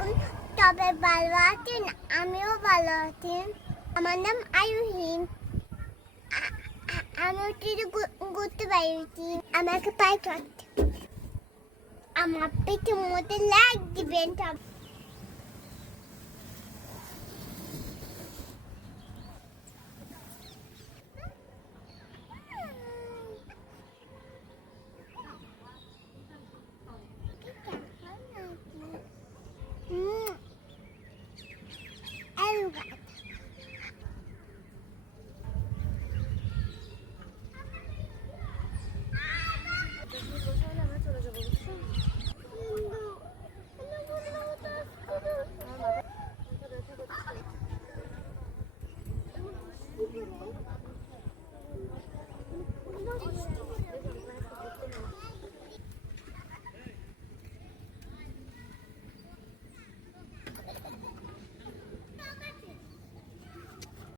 আলাইকুম। তবে ভালো আছেন? আমিও ভালো আছি। আমার নাম আয়ুহিম। আমি ঘুরতে বাইরেছি। আমাকে পাই আমার পেটের মধ্যে লাইক দিবেন।